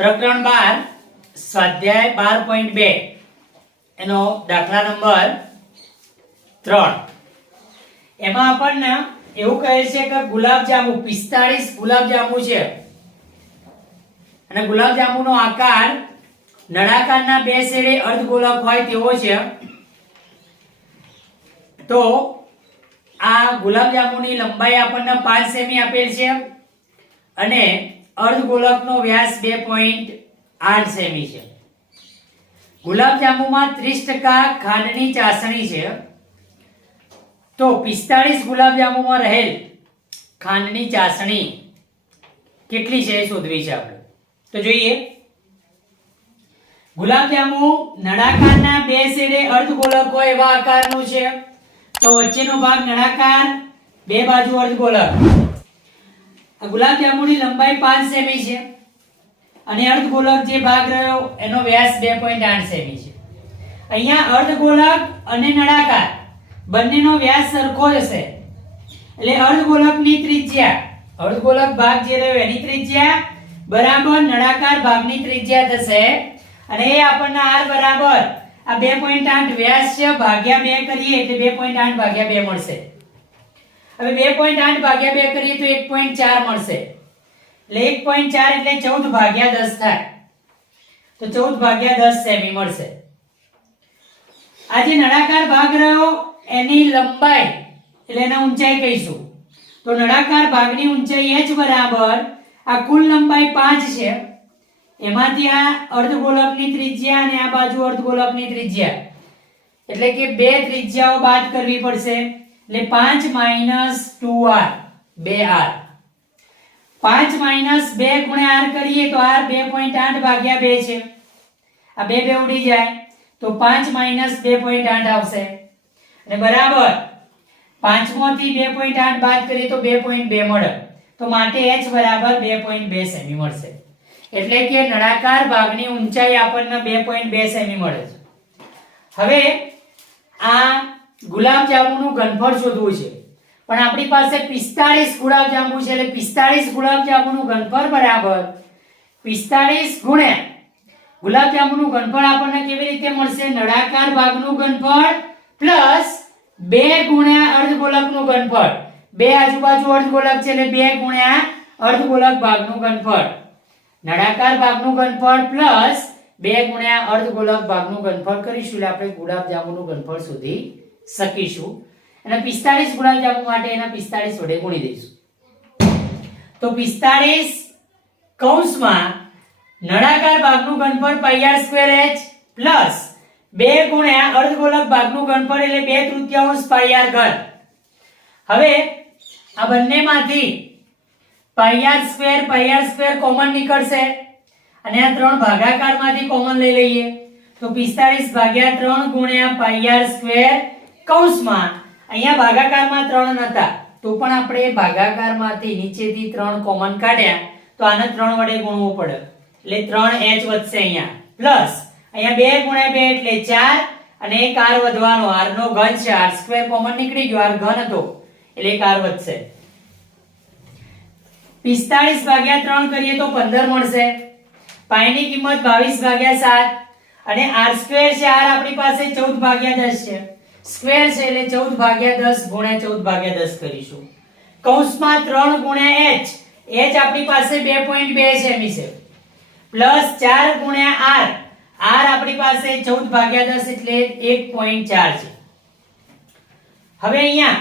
પ્રકરણ 12 સ્વાધ્યાય 12.2 એનો દાખલા નંબર 3 એમાં આપણને એવું કહે છે કે ગુલાબજાંબુ 45 ગુલાબજાંબુ છે અને ગુલાબજાંબુનો આકાર નળાકારના બે છેડે અર્ધગોલક હોય તેવો છે. તો આ ગુલાબજાંબુની લંબાઈ આપણને 5 સેમી આપેલ છે અને અર્ધગોલકનો વ્યાસ 2.8 સેમી છે. ગુલાબજાંબુમાં 30% ખાંડની ચાસણી છે. તો 45 ગુલાબજાંબુમાં રહેલ ખાંડની ચાસણી કેટલી છે એ શોધવી છે આપણે. તો જોઈએ, ગુલાબજાંબુ નળાકારના બે છેડે અર્ધગોલક હોય એવા આકારનું છે. તો વચ્ચેનો ભાગ નળાકાર, બે બાજુ અર્ધગોલક. આ ગુલાબજાંબુની લંબાઈ 5 સેમી છે અને અર્ધગોલક જે ભાગ રહ્યો એનો વ્યાસ 2.8 સેમી છે. અહીંયા અર્ધગોલક અને નળાકાર બંનેનો વ્યાસ સરખો હશે એટલે અર્ધગોલકની ત્રિજ્યા, અર્ધગોલક ભાગ જે રહ્યો એની ત્રિજ્યા બરાબર નળાકાર ભાગની ત્રિજ્યા થશે અને એ આપણને r બરાબર આ 2.8 વ્યાસ છે ભાગ્યા 2 કરીએ એટલે 2.8 ભાગ્યા 2 મળશે. હવે 2.8 ભાગ્યા 2 કરીએ તો 1.4 મળશે એટલે 1.4 એટલે 14 ભાગ્યા 10 થાય. તો 14 ભાગ્યા 10 સેમી મળશે. આ જે નળાકાર ભાગ રહ્યો એની લંબાઈ એટલે એને ઊંચાઈ કહીશું. તો નળાકાર ભાગની ઊંચાઈ h બરાબર આ કુલ લંબાઈ 5 છે એમાંથી આ અર્ધગોલકની ત્રિજ્યા અને આ બાજુ અર્ધગોલકની ત્રિજ્યા એટલે કે બે ત્રિજ્યાઓ બાદ કરવી પડશે એટલે 5 - 2r 2r 5 - 2 ગુણ્યા r કરીએ તો r 2.8 ભાગ્યા 2 છે. આ બે બે ઉડી જાય તો 5 - 2.8 આવશે અને બરાબર 5 માંથી 2.8 બાદ કરીએ તો 2.2 મળે. તો માટે h બરાબર 2.2 સેમી મળશે. એટલે કે નળાકાર ભાગની ઊંચાઈ આપણને 2.2 સેમી મળે છે. હવે આ ગુલાબજાંબુનું ઘનફળ શોધવું છે પણ આપણી પાસે 45 ગુલાબજાંબુ છે એટલે 45 ગુલાબજાંબુનું ઘનફળ બરાબર 45 ગુણ્યા ગુલાબજાંબુનું ઘનફળ આપણને કેવી રીતે મળશે? નળાકાર ભાગનું ઘનફળ પ્લસ 2 ગુણ્યા અર્ધગોલકનું ઘનફળ. બે આજુબાજુ અર્ધગોલક છે એટલે 2 ગુણ્યા અર્ધગોલક ભાગનું ઘનફળ. નળાકાર ભાગનું ઘનફળ પ્લસ 2 ગુણ્યા અર્ધગોલક ભાગનું ઘનફળ કરીશું એટલે આપણે ગુલાબજાંબુનું ઘનફળ શોધી શકીશું. અને 45 ગુલાબજાંબુ માટે એના 45 વડે ગુણી દઈશું. તો 45 કૌંસમાં નળાકાર ભાગનું ઘનફળ πr² h પ્લસ 2 ગુણ્યા અર્ધગોલક ભાગનું ઘનફળ એટલે 2/3 πr². હવે આ બંનેમાંથી πr² કોમન નીકળશે અને આ ત્રણ ભાગાકારમાંથી કોમન લઈ લઈએ તો 45 ભાગ્યા 3 ગુણ્યા πr² કૌંસમાં અહીંયા ભાગાકારમાં 3 નતા તો પણ આપણે ભાગાકારમાંથી નીચેથી 3 કોમન કાઢ્યા તો આને 3 વડે ગુણવું પડે એટલે 3h વધશે અહીંયા પ્લસ અહીંયા 2 ગુણ્યા 2 એટલે 4 અને એક r વધવાનો r નો ઘન છે r² કોમન નીકળી ગયો r ઘન હતો એટલે એક r વધશે. 45 ભાગ્યા 3 કરીએ તો 15 મળશે. પાઈ ની કિંમત 22 ભાગ્યા 7 અને r² છે r આપણી પાસે 14 ભાગ્યા 10 છે. સ્ક્વેર છે એટલે 14 ભાગ્યા 10 ગુણ્યા 14 ભાગ્યા 10 કરીશું. કૌંસમાં 3 ગુણ્યા h આપણી પાસે 2.2 સેમી છે પ્લસ 4 ગુણ્યા r આપણી પાસે 14 ભાગ્યા 10 એટલે 1.4 છે. હવે અહીંયા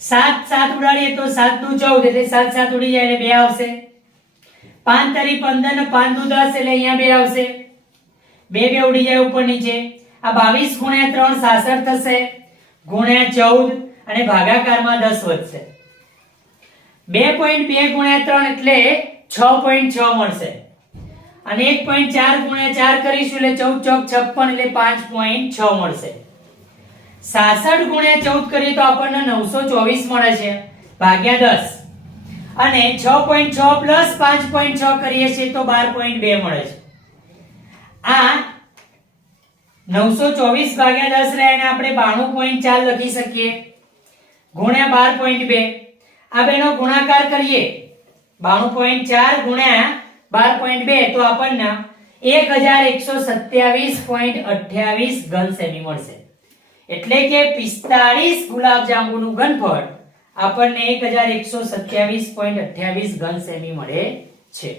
7 ઉડાડીએ તો 7 નું 14 એટલે 7 7 ઉડી જાય એટલે 2 આવશે. 5 તરી 15 ને 5 નું 10 એટલે અહીંયા 2 આવશે. 2 2 ઉડી જાય ઉપર નીચે. આ 22 ગુણ્યા 3 66 થશે ગુણ્યા 14 અને ભાગાકારમાં 10 વધશે. 2.2 ગુણ્યા 3 એટલે 6.6 મળશે અને 1.4 ગુણ્યા 4 કરીશું એટલે 14 ચોક 56 એટલે 5.6 મળશે. 66 ગુણ્યા 14 કરીએ તો આપણને 924 મળે છે ભાગ્યા 10 અને 6.6 પ્લસ 5.6 કરીએ છીએ તો 12.2 મળે છે. આ 924 ભાગ્યા 10 રહે અને આપણે 92.4 લખી શકીએ ગુણ્યા 12.2 આ બેનો ગુણાકાર કરીએ 92.4 ગુણ્યા 12.2 તો આપણને 1127.28 ઘન સેમી મળશે. એટલે કે 45 ગુલાબજાંબુનું ઘનફળ આપણને 1127.28 ઘન સેમી મળે છે.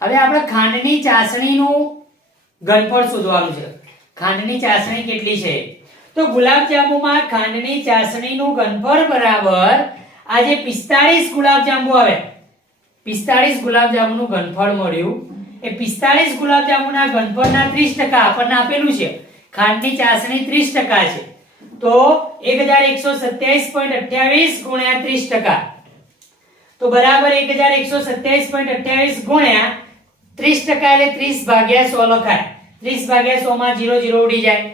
હવે આપણે ખાંડની ચાસણીનું ઘનફળ શોધવાનું છે. ખાંડની ચાસણી કેટલી છે? તો ગુલાબજાંબુમાં ખાંડની ચાસણીનું ઘનફળ બરાબર આ જે 45 ગુલાબજાંબુ આવે, 45 ગુલાબજાંબુનું ઘનફળ મળ્યું, એ 45 ગુલાબજાંબુના ઘનફળના 30% આપણને આપેલું છે. ખાંડની ચાસણી 30% છે, તો 1127.28 ગુણ્યા 30%, તો બરાબર 1127.28 ગુણ્યા 30% એટલે 30 ભાગ્યા 100 લખાય. 30 ભાગ્યા 100 માં 0 0 ઉડી જાય.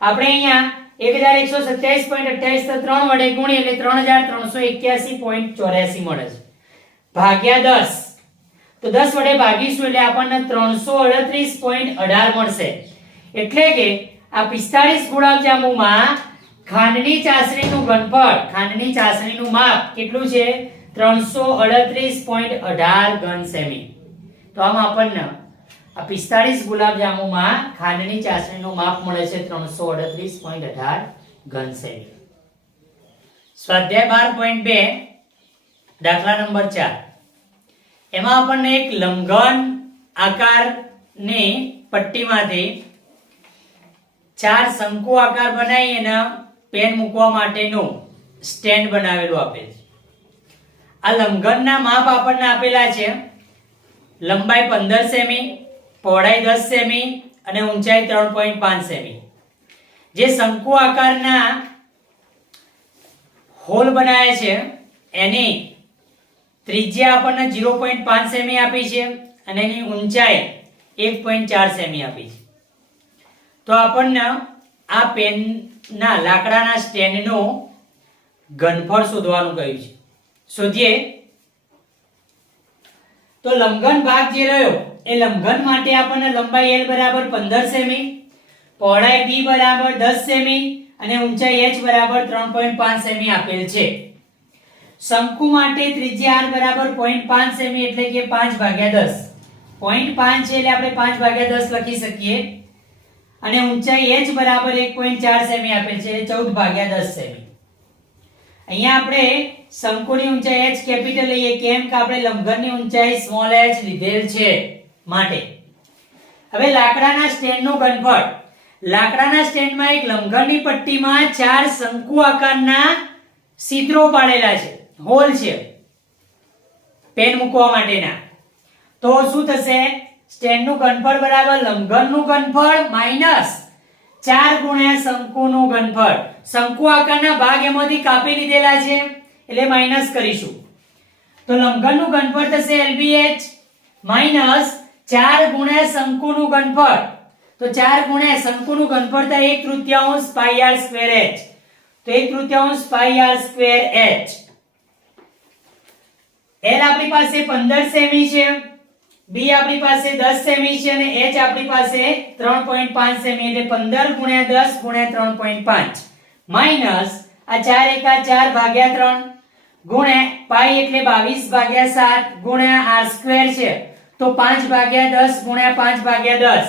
આપણે અહીંયા 1127.28 તો 3 વડે ગુણીએ એટલે 3381.84 મળે છે, ભાગ્યા 10, તો 10 વડે ભાગીશું એટલે આપણને 338.18 મળશે. એટલે કે આ 45 ગુલાબજાંબુમાં ખાંડની ચાસણીનું ઘનફળ, ખાંડની ચાસણીનું માપ કેટલું છે? 338.18 ઘન સેમી. તો આમ આપણને આ 45 ગુલાબજાંબુમાં ખાંડની ચાસણીનું માપ મળે છે 338.18 ઘન સેમી. સ્વાધ્યાય 12.2 દાખલા નંબર 4. એમાં આપણને એક લંબઘન આકારની પટ્ટીમાંથી 4 શંકુ આકાર બનાવી એના પેન મૂકવા માટેનું સ્ટેન્ડ બનાવેલું આપેલ છે. આ લંબઘનના માપ આપણને આપેલા છે. લંબાઈ 15 સેમી, પહોળાઈ 10 સેમી અને ઊંચાઈ 3.5 સેમી. જે શંકુ આકારના હોલ બનાવ્યા છે એની ત્રિજ્યા આપણને 0.5 સેમી આપી છે અને એની ઊંચાઈ 1.4 સેમી આપી છે. તો આપણને આ પેનના લાકડાના સ્ટેન્ડનું ઘનફળ શોધવાનું કહ્યું છે. શોધીએ. તો લંબઘન ભાગ જે રહ્યો એ લંબઘન માટે આપણને લંબાઈ L બરાબર 15 સેમી, પહોળાઈ B બરાબર 10 સેમી અને ઊંચાઈ H બરાબર 3.5 સેમી આપેલ છે. શંકુ માટે ત્રિજ્યા R બરાબર 0.5 સેમી એટલે કે 5/10. 0.5 છે એટલે આપણે 5/10 લખી શકીએ. અને ઊંચાઈ H બરાબર 1.4 સેમી આપેલ છે, 14/10 સેમી. અહીંયા આપણે શંકુની ઊંચાઈ h કેપિટલ લઈએ, કેમ કે આપણે લંબઘનની ઊંચાઈ સ્મોલ h લીધેલ છે માટે. હવે લાકડાના સ્ટેન્ડનું ઘનફળ. લાકડાના સ્ટેન્ડમાં એક લંબઘનની પટ્ટીમાં 4 શંકુ આકારના છિદ્રો પાડેલા છે, હોલ છે પેન મૂકવા માટેના. તો શું થશે? સ્ટેન્ડનું ઘનફળ બરાબર લંબઘનનું ઘનફળ માઈનસ 4 ગુણ્યા શંકુનું ઘનફળ. શંકુ આકારના ભાગ એમાંથી કાપી લીધેલા છે એટલે માઈનસ કરીશું. તો લંબઘનનું ઘનફળ થશે LBH માઈનસ 4 ગુણ્યા શંકુનું ઘનફળ. તો 4 ગુણ્યા શંકુનું ઘનફળ થાય 1/3 પાઈ r સ્ક્વેર h. તો 1/3 પાઈ r સ્ક્વેર h. L આપણી પાસે 15 સેમી છે, B આપણી પાસે 10 સેમી છે અને h આપણી પાસે 3.5 સેમી એટલે 15 ગુણ્યા 10 ગુણ્યા 3.5 માઈનસ આ 4 એકા 4 ભાગ્યા 3 ગુણ્યા પાઈ એટલે 22/7 ગુણ્યા r સ્ક્વેર છે તો 5/10 ગુણ્યા 5/10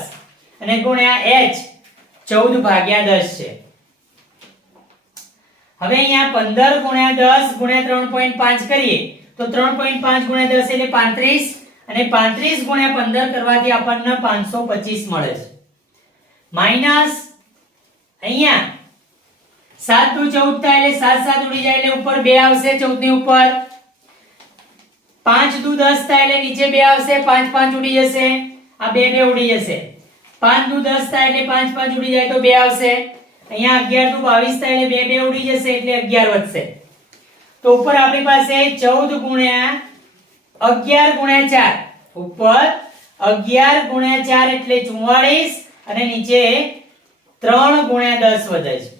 અને ગુણ્યા h 14/10 છે. હવે અહીંયા 15 ગુણ્યા 10 ગુણ્યા 3.5 કરીએ તો 3.5 ગુણ્યા 10 એટલે 35 અને 35 ગુણ્યા 15 કરવાથી આપણને 525 મળે છે. માઈનસ અહીંયા 7 દુ 14 થાય એટલે 7 7 ઉડી જાય એટલે ઉપર 2 આવશે 14 ની ઉપર. 5 દુ 10 થાય એટલે નીચે 2 આવશે 5 5 ઉડી જશે, આ 2 2 ઉડી જશે. 5 દુ 10 થાય એટલે 5 5 ઉડી જાય તો 2 આવશે. અહીંયા 11 દુ 22 થાય એટલે 2 2 ઉડી જશે એટલે 11 વધશે. તો ઉપર આપણી પાસે 14 ગુણ્યા 11 ગુણ્યા 4 ઉપર 11 ગુણ્યા 4 એટલે 44 અને નીચે 3 ગુણ્યા 10 વધે છે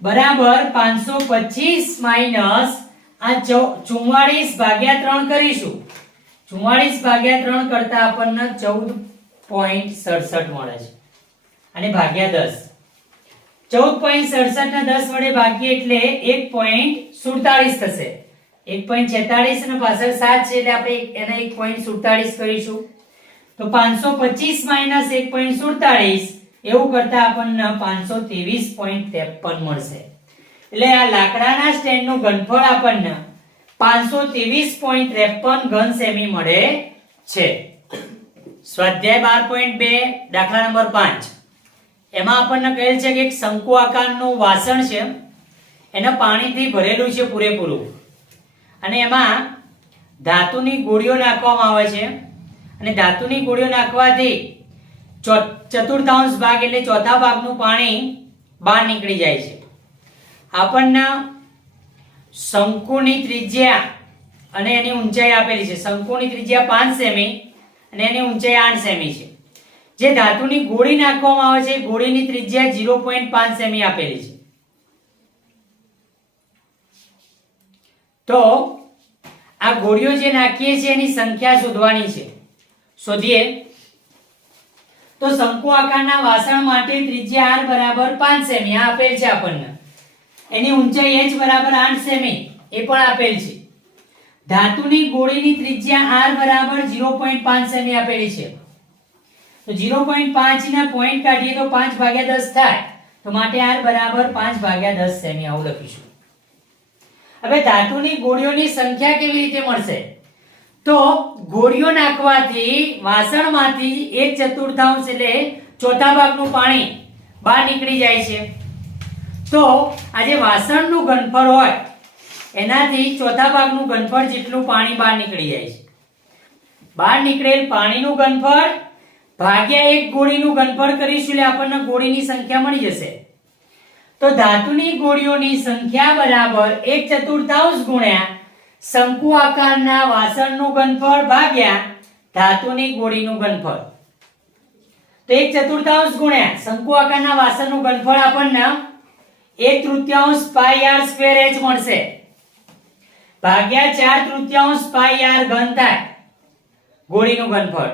બરાબર 525 માઈનસ આ 44/3 કરીશું. 44/3 કરતા આપણને 14.67 મળે છે અને ભાગ્યા 10. 14.67 ને 10 વડે ભાગીએ એટલે 1.47 થશે. 1.46 અને પાછળ 7 છે એટલે આપણે એને 1.47 કરીશું. તો 525 માઈનસ 1.47 એવું કરતા આપણને 523.53 મળશે. એટલે આ લાકડાના સ્ટેન્ડનું ઘનફળ આપણને 523.53 ઘન સેમી મળે છે. સ્વાધ્યાય 12.2 દાખલા નંબર 5 એમાં આપણને કહેલ છે કે એક શંકુ આકારનું વાસણ છે, એને પાણીથી ભરેલું છે પૂરેપૂરું, અને એમાં ધાતુની ગોળીઓ નાખવામાં આવે છે, અને ધાતુની ગોળીઓ નાખવાથી ચતુર્થાંશ ભાગ એટલે ચોથા ભાગનું પાણી બહાર નીકળી જાય છે. આપણને શંકુની ત્રિજ્યા અને એની ઊંચાઈ આપેલી છે. શંકુની ત્રિજ્યા 5 સેમી અને એની ઊંચાઈ 8 સેમી છે. જે ધાતુની ગોળી નાખવામાં આવે છે ગોળીની ત્રિજ્યા 0.5 સેમી આપેલી છે. તો આ ગોળીઓ જે નાખીએ છીએ એની સંખ્યા શોધવાની છે. શોધીએ. તો શંકુ આકારના વાસણ માટે ત્રિજ્યા r બરાબર 5 સેમી આ આપેલ છે આપણને. એની ઊંચાઈ h બરાબર 8 સેમી એ પણ આપેલ છે. ધાતુની ગોળીની ત્રિજ્યા r બરાબર 0.5 સેમી આપેલી છે. તો 0.5 ના પોઈન્ટ કાઢીએ તો 5/10 થાય. તો માટે r બરાબર 5/10 સેમી આવું લખીશું. હવે ધાતુની ગોળીઓની સંખ્યા કેવી રીતે મળશે? તો ગોળીઓ નાખવાથી વાસણમાંથી 1/4 એટલે ચોથા ભાગનું પાણી બહાર નીકળી જાય છે. તો આ જે વાસણનું ઘનફળ હોય એનાથી ચોથા ભાગનું ઘનફળ જેટલું પાણી બહાર નીકળી જાય છે. બહાર નીકળેલ પાણીનું ઘનફળ ભાગ્યા એક ગોળીનું ઘનફળ કરીશું એટલે આપણને ગોળીની સંખ્યા મળી જશે. તો ધાતુની ગોળીઓની સંખ્યા બરાબર 1/4 ગુણ્યા શંકુ આકારના વાસણનું ઘનફળ ભાગ્યા ધાતુની ગોળીનું ઘનફળ. તો 1/4 ગુણ્યા શંકુ આકારના વાસણનું ઘનફળ આપણને 1/3 પાઈ r સ્ક્વેર h મળશે ભાગ્યા 4/3 પાઈ r ઘન થાય ગોળીનું ઘનફળ.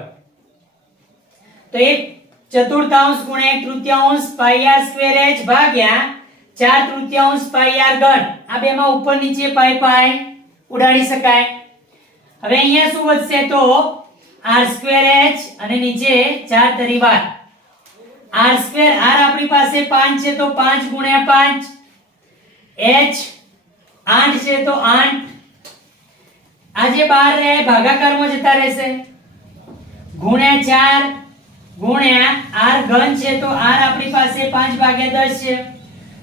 તો 1/4 ગુણ્યા 1/3 પાઈ r સ્ક્વેર h ભાગ્યા 4/3 પાઈ r ઘન. આ બેમાં ઉપર નીચે પાઈ પાઈ ઉડાડી શકાય. હવે અહીંયા શું વધશે? તો r સ્ક્વેર h અને નીચે 4 તરી 12. r સ્ક્વેર r આપણી પાસે 5 છે તો 5 ગુણ્યા 5, h 8 છે તો 8. આ જે 12 રહે ભાગાકારમાં જતા રહેશે. ગુણ્યા 4 ગુણ્યા r ઘન છે તો r આપણી પાસે 5/10 છે.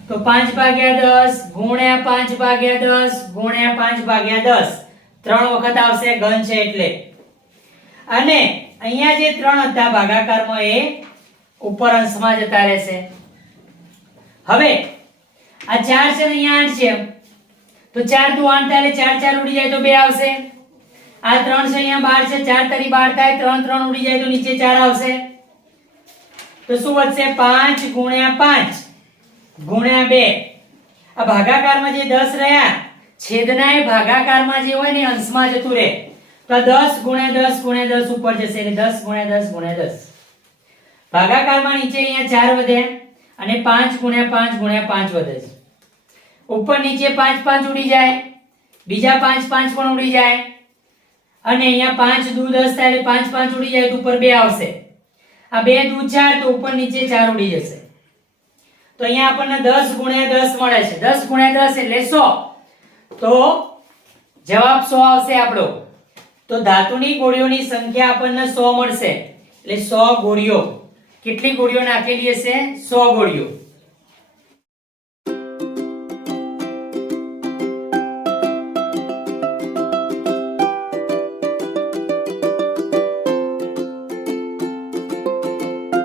તો 5/10 ગુણ્યા 5/10 ગુણ્યા 5/10 3 વખત આવશે ઘન છે એટલે. અને અહીંયા જે 3 હતા ભાગાકારમાં એ ઉપર અંશમાં જતા રહેશે. હવે આ 4 છે અને અહીંયા 8 છે તો 4 દુ 8 થાય એટલે 4 4 ઉડી જાય તો 2 આવશે. આ 3 છે અહીંયા 12 છે 4 તરી 12 થાય 3 3 ઉડી જાય તો નીચે 4 આવશે. તો શું વધશે? 5 ગુણ્યા 5 ગુણ્યા 2. આ ભાગાકારમાં જે 10 રહ્યા છેદના એ ભાગાકારમાં જે હોય ને અંશમાં જતું રહે. તો 10 ગુણ્યા 10 ગુણ્યા 10 ઉપર જશે એટલે 10 ગુણ્યા 10 ગુણ્યા 10. ભાગાકારમાં નીચે અહીંયા 4 વધે અને 5 ગુણ્યા 5 ગુણ્યા 5 વધે છે. ઉપર નીચે 5 5 ઉડી જાય, બીજા 5 5 પણ ઉડી જાય, અને અહીંયા 5 દુ 10 થાય એટલે 5 5 ઉડી જાય તો ઉપર 2 આવશે. આ 2 દુ 4 તો ઉપર નીચે 4 ઉડી જશે. તો અહીંયા આપણને 10 ગુણ્યા 10 મળે છે. 10 ગુણ્યા 10 એટલે 100. તો જવાબ 100 આવશે આપણો. તો ધાતુની ગોળીઓની સંખ્યા આપણને 100 મળશે. એટલે 100 ગોળીઓ. કેટલી ગોળીઓ નાખેલી હશે? 100 ગોળીઓ.